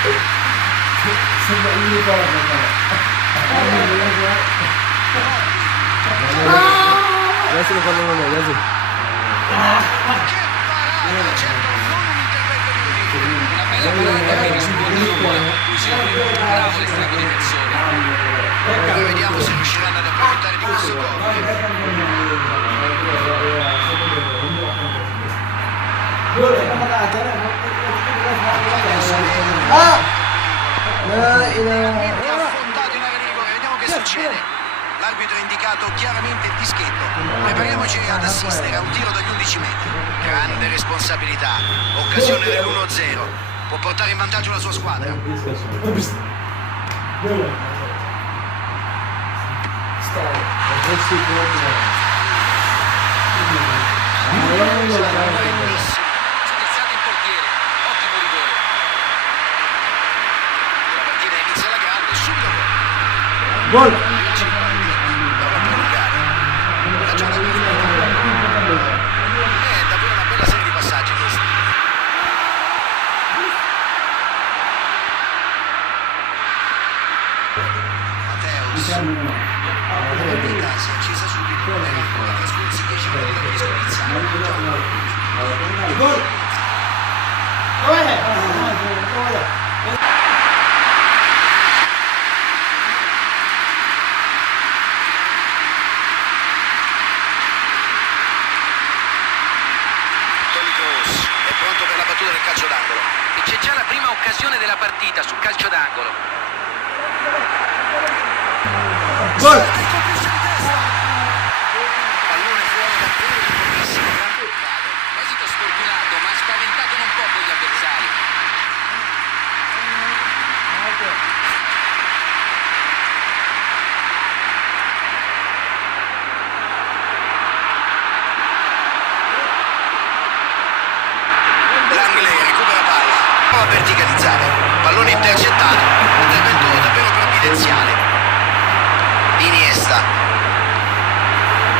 Sembra uniforme però. Adesso lo fanno noi, adesso. Certo, non un intervento di una bella parata che rispondono poi a conclusione. Bravo l'estremo difensore. Ora vediamo se riusciranno ad approfittare di questo affrontato in area di rigore, vediamo che succede. L'arbitro ha indicato chiaramente il dischetto. Prepariamoci ad assistere a un tiro dagli 11 metri. Grande responsabilità, occasione dell'1-0. Può portare in vantaggio la sua squadra. Spezzata in portiere, ottimo rigore. La partita inizia alla grande, subito Gol! prova a prolungare. La gioca per è davvero una bella serie di passaggi questa. Matteus. La partita si è accesa subito. Ancora trascorsi 10 minuti dopo l'iniziale. Toni Kroos è pronto per la battuta del calcio d'angolo. E c'è già la prima occasione della partita sul calcio d'angolo. Gol! Pallone fuori da quello di pochissimo, gran peccato. Esito sfortunato, ma ha spaventato non poco gli avversari. Langley recupera palla, prova a verticalizzare, pallone intercettato, intervento davvero provvidenziale. Iniesta,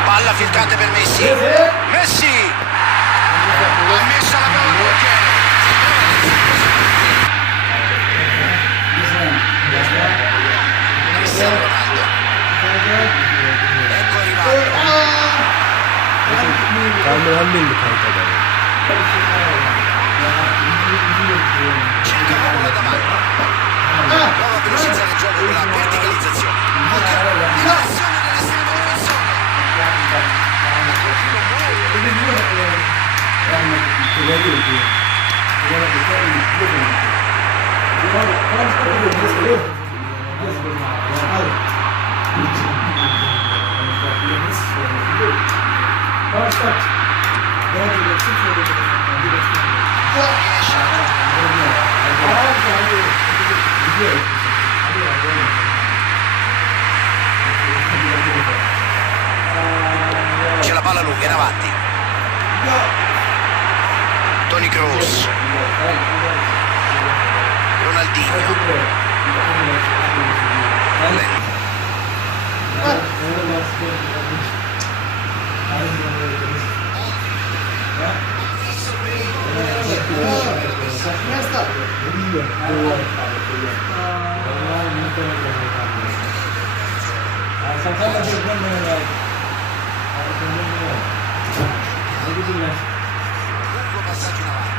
palla filtrante per Messi. Messi ha messo la palla al portiere. Cristiano Ronaldo, ecco arrivato. Kaldır hamleyim kanka bana. Cerca l'uomo là davanti. Prova a velocizzare il gioco con la verticalizzazione. Direzione dell'estremo difensore. C'è la palla lunga in avanti. Toni Kroos, Ronaldinho, lungo passaggio in avanti.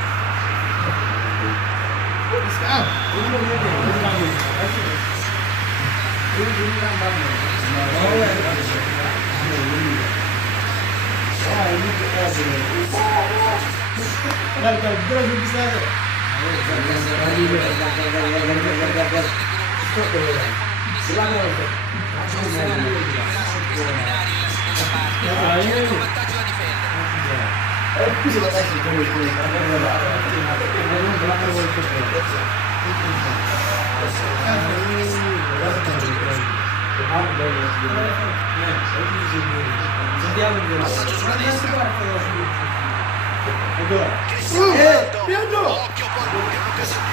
Passaggio sulla destra. Cristiano Ronaldo. Occhio poi, è un'occasione.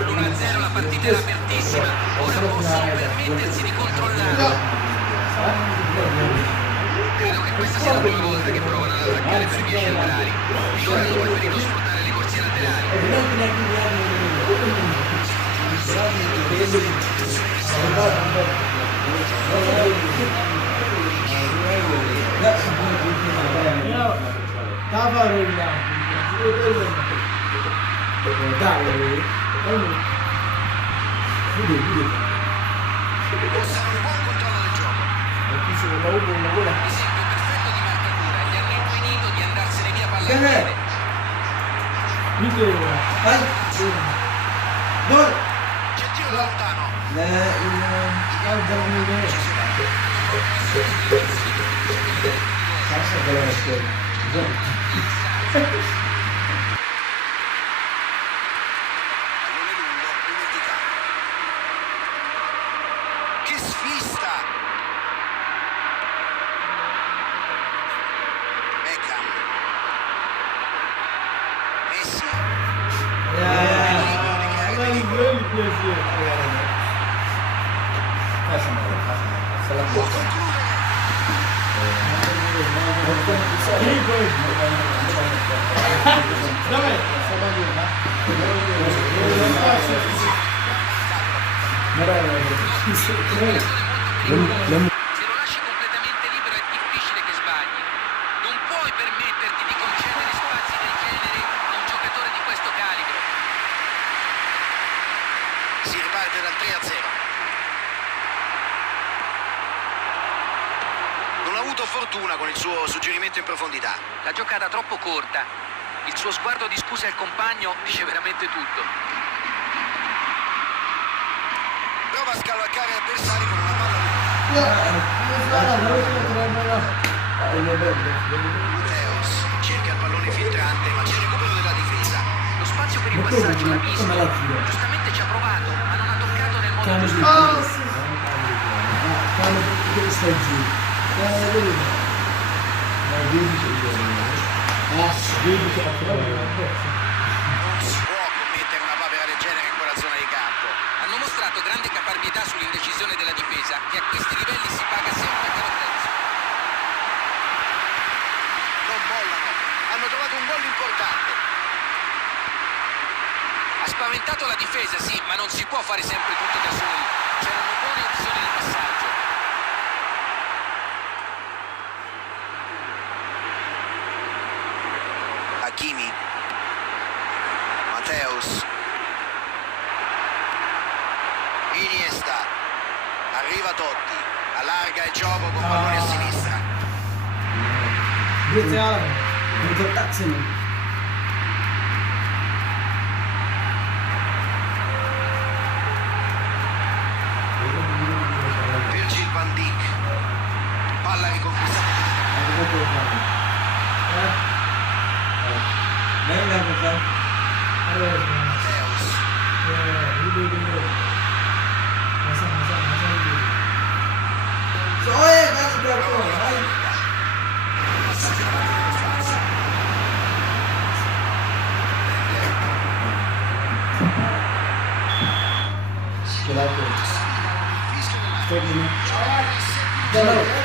Sull'1-0 la partita era apertissima, ora possono permettersi di controllare. Credo che questa sia la prima volta che provano ad attaccare per i piedi centrali. Finora hanno preferito sfruttare le corsie laterali. Mostrano un buon controllo del gioco. Esempio perfetto di marcatura, gli hanno impedito di andarsene via palla al piede. C'è il tiro da lontano. Pallone lungo in verticale. Che sfista! Beckham. Messi. Può concludere. Se lo lasci completamente libero è difficile che sbagli. Non puoi permetterti di concedere spazi del genere a un giocatore di questo calibro. Si riparte dal 3-0. Non ha avuto fortuna con il suo suggerimento in profondità. La giocata troppo corta. Il suo sguardo di scusa al compagno dice veramente tutto. Prova a scavalcare avversari con una palla lunga. Mateos cerca il pallone filtrante, ma c'è il recupero della difesa. Lo spazio per il passaggio l'ha visto. Giustamente ci ha provato, ma non ha toccato nel modo giusto. Non si può commettere una papera del genere in quella zona di campo. Hanno mostrato grande caparbietà sull'indecisione della difesa, che a questi livelli si paga sempre a caro prezzo. Non mollano, hanno trovato un gol importante. Ha spaventato la difesa, sì, ma non si può fare sempre tutto da soli. C'erano buone opzioni di passaggio. Hakimi. Mateus. Iniesta. Arriva Totti. Allarga il gioco con pallone a sinistra. Virgil van Dijk. Palla riconquistata. Mateus. Fischio dell'arbitro.